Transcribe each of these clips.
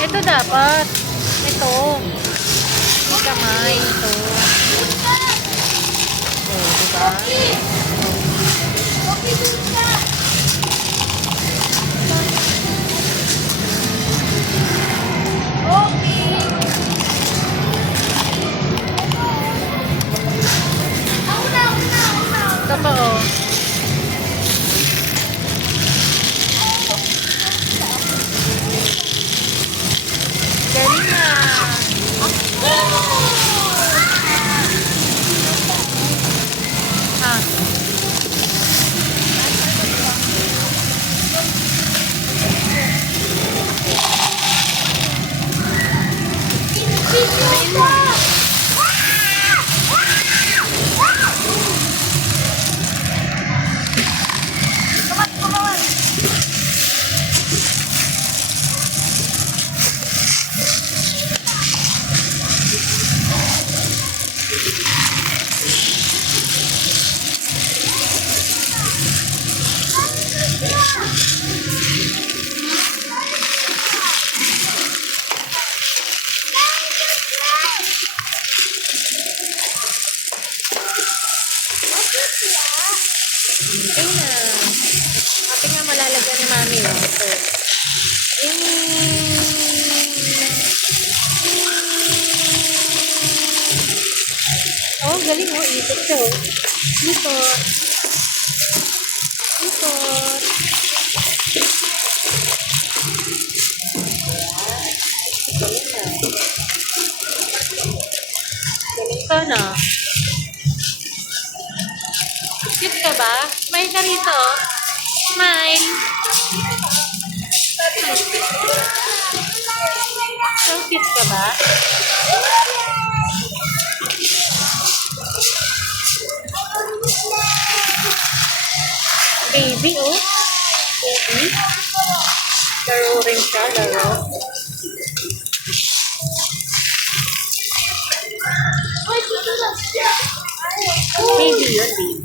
Ito dapat. Ito. May kamay. Ito. Oh, diba? Ito pa oh. Galing na. Ha? Okay na. Ate nga malalagyan ni mami oh. Ito. Oh, galing oh. Ikot siya oh. Ikot. Ikot. Galing na. Galing ka na. Cute ka ba? Smile ka rito. Smile. So cute ka ba? Baby, oh. Baby. Laro rin siya, laro. Baby yun, baby.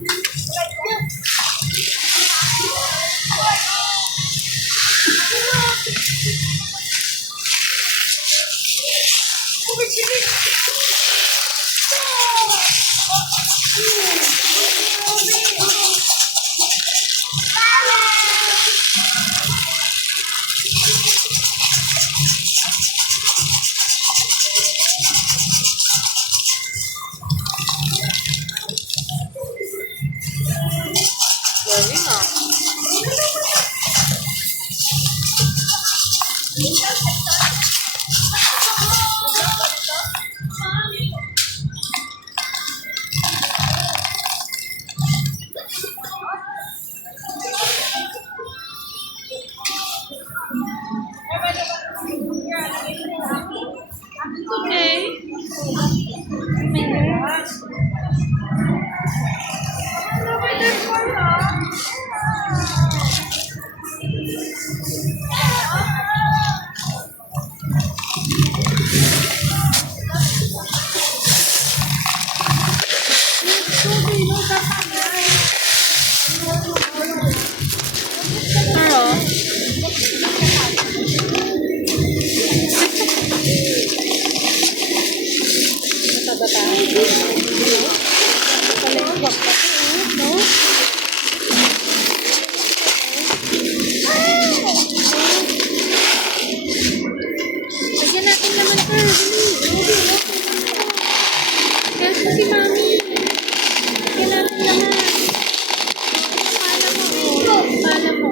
Galing ah. Lagyan natin naman ito. Kasi si mami. Lagyan natin naman. Pala mo. Pala mo.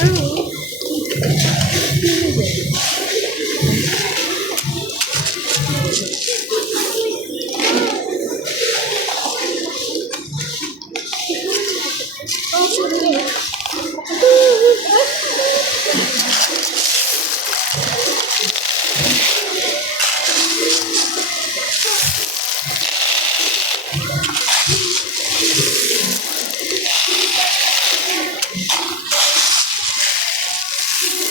Oh.